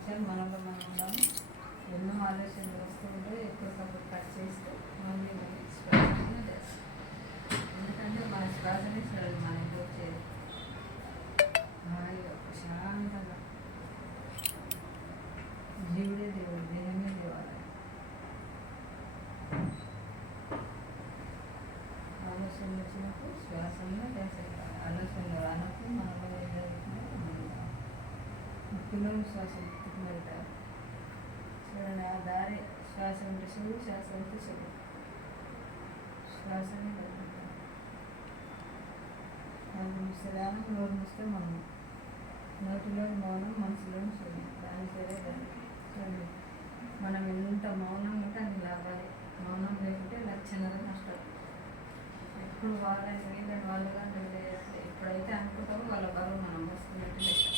నిమిషాలు మనలో మనం ఉన్నాము. ఎన్నో ఆలోచనలు వస్తూ ఉంటే ఎప్పటికప్పుడు కట్ చేస్తే మళ్ళీ శ్వాసనే చేస్తాం. ఎందుకంటే మన శ్వాసనే మనకి వచ్చేది హాయిగా ప్రశాంతంగా. జీవుడే దేవుడు, దేహమే దేవాలయం. ఆలోచనలు వచ్చినప్పుడు శ్వాసంలో చేసేయాలి. ఆలోచనలు రానప్పుడు మనలో ఏం జరుగుతుందో ముక్కులో శ్వాస ముక్కుకు వెళ్తారు. చూడండి, ఆ దారి శ్వాస ఉంటే శివుడు, శ్వాస ఉంటే శివుడు. శ్వాసని కలుగుతారు. నోరు మూస్తే దానం, నోరు మూస్తే మౌనం. నోటిలో మౌనం, మనసులోని శూన్యం. దాని సరే దాన్ని చూడండి. మనం ఎంత మౌనం ఉంటే అన్ని లాభాలే. మౌనం లేకుంటే లక్షణాలు నష్టాలు. ఎప్పుడు వాళ్ళని వీళ్ళని వాళ్ళుగా ఎప్పుడైతే అనుకుంటామో వాళ్ళ బరువు మనం వస్తున్నట్టు లెక్క.